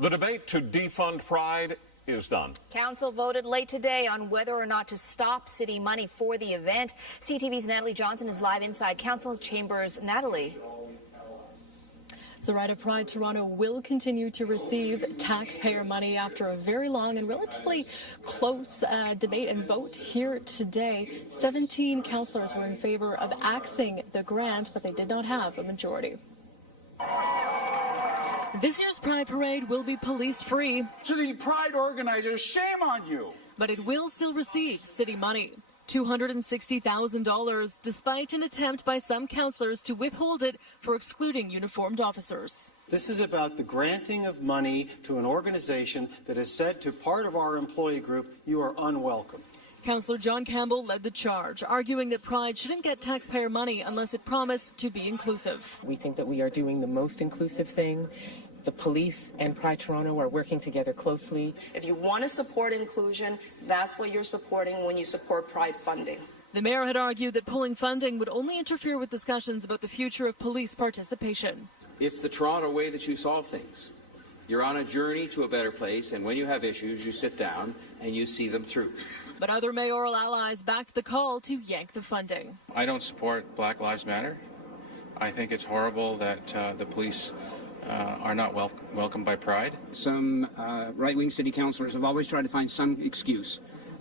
The debate to defund Pride is done. Council voted late today on whether or not to stop city money for the event. CTV's Natalie Johnson is live inside Council chambers. Natalie. Zoraida, Pride Toronto will continue to receive taxpayer money after a very long and relatively close debate and vote here today. 17 councillors were in favor of axing the grant, but they did not have a majority. This year's Pride Parade will be police-free. To the Pride organizers, shame on you. But it will still receive city money. $260,000, despite an attempt by some councillors to withhold it for excluding uniformed officers. This is about the granting of money to an organization that has said to part of our employee group, you are unwelcome. Councillor John Campbell led the charge, arguing that Pride shouldn't get taxpayer money unless it promised to be inclusive. We think that we are doing the most inclusive thing. The police and Pride Toronto are working together closely. If you want to support inclusion, that's what you're supporting when you support Pride funding. The mayor had argued that pulling funding would only interfere with discussions about the future of police participation. It's the Toronto way that you solve things. You're on a journey to a better place, and when you have issues, you sit down and you see them through. But other mayoral allies backed the call to yank the funding. I don't support Black Lives Matter. I think it's horrible that the police are not welcomed by Pride. Some right-wing city councillors have always tried to find some excuse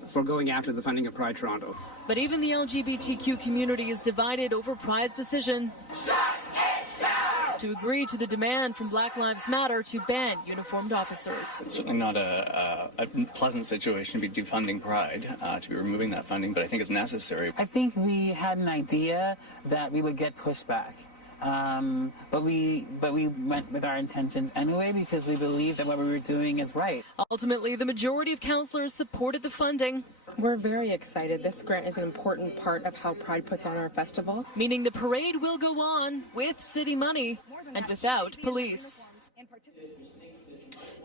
for going after the funding of Pride Toronto. But even the LGBTQ community is divided over Pride's decision to agree to the demand from Black Lives Matter to ban uniformed officers. It's certainly not a pleasant situation to be defunding Pride, to be removing that funding, but I think it's necessary. I think we had an idea that we would get pushback. But we went with our intentions anyway because we believe that what we were doing is right. Ultimately, the majority of councillors supported the funding. We're very excited. This grant is an important part of how Pride puts on our festival. Meaning the parade will go on with city money and without police.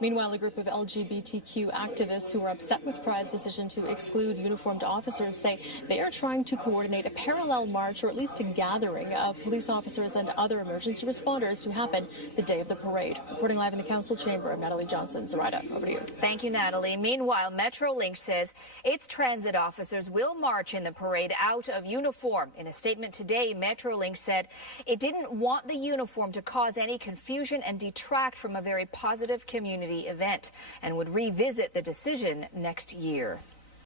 Meanwhile, a group of LGBTQ activists who are upset with Pride's decision to exclude uniformed officers say they are trying to coordinate a parallel march, or at least a gathering of police officers and other emergency responders to happen the day of the parade. Reporting live in the council chamber, I'm Natalie Johnson. Zoraida, over to you. Thank you, Natalie. Meanwhile, Metrolink says its transit officers will march in the parade out of uniform. In a statement today, Metrolink said it didn't want the uniform to cause any confusion and detract from a very positive community event and would revisit the decision next year.